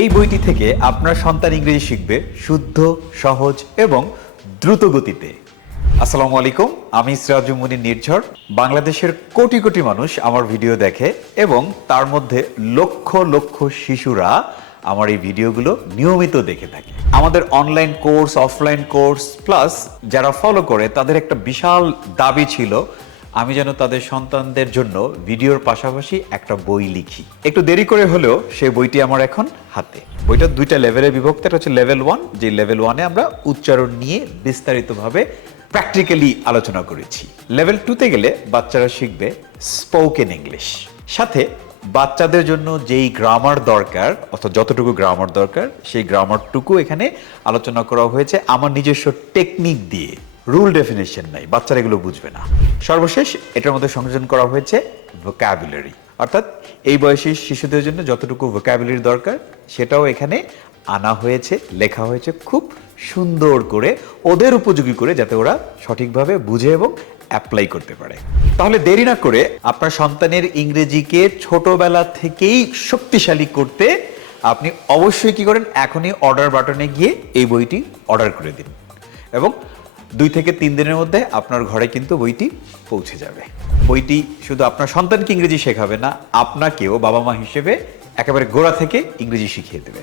এই বইটি থেকে আপনার সন্তান ইংরেজি শিখবে শুদ্ধ, সহজ এবং দ্রুত গতিতে আসসালামু আলাইকুম, আমি সিরাজুমুনি নির্ঝর। বাংলাদেশের কোটি কোটি মানুষ আমার ভিডিও দেখে এবং তার মধ্যে লক্ষ লক্ষ শিশুরা আমার এই ভিডিওগুলো নিয়মিত দেখে থাকে। আমাদের online course offline course plus যারা ফলো করে, তাদের একটা বিশাল দাবি ছিল আমি যেন তাদের সন্তানদের জন্য ভিডিওর পাশাপাশি একটা বই লিখি। একটু দেরি করে হলেও সেই বইটি আমার এখন হাতে। বইটা দুইটা লেভেলে বিভক্ত একটা হচ্ছে লেভেল ওয়ান, যে লেভেল ওয়ানে আমরা উচ্চারণ নিয়ে বিস্তারিতভাবে প্র্যাকটিক্যালি আলোচনা করেছি। লেভেল টুতে গেলে বাচ্চারা শিখবে স্পোকেন ইংলিশ। সাথে বাচ্চাদের জন্য যেই গ্রামার দরকার, অর্থাৎ যতটুকু গ্রামার দরকার, সেই গ্রামারটুকু এখানে আলোচনা করা হয়েছে। আমার নিজস্ব টেকনিক দিয়ে। রুল ডেফিনেশন নাই, বাচ্চারা এগুলো বুঝবে না। সর্বশেষ এটার মধ্যে সংযোজন করা হয়েছে ভোকাবুলারি অর্থাৎ এই বয়সী শিশুদের জন্য যতটুকু ভোকাবুলারি দরকার, সেটাও এখানে আনা হয়েছে, লেখা হয়েছে খুব সুন্দর করে, ওদের উপযোগী করে যাতে ওরা সঠিকভাবে বুঝে এবং অ্যাপ্লাই করতে পারে। তাহলে দেরি না করে আপনার সন্তানের ইংরেজিকে ছোটবেলা থেকেই শক্তিশালী করতে আপনি অবশ্যই কি করেন, এখনই অর্ডার বাটনে গিয়ে এই বইটি অর্ডার করে দিন। এবং দুই থেকে তিন দিনের মধ্যে আপনার ঘরে কিন্তু বইটি পৌঁছে যাবে। বইটি শুধু আপনার সন্তানকে ইংরেজি শেখাবে না, আপনাকেও বাবা মা হিসেবে একেবারে গোড়া থেকে ইংরেজি শিখিয়ে দেবে।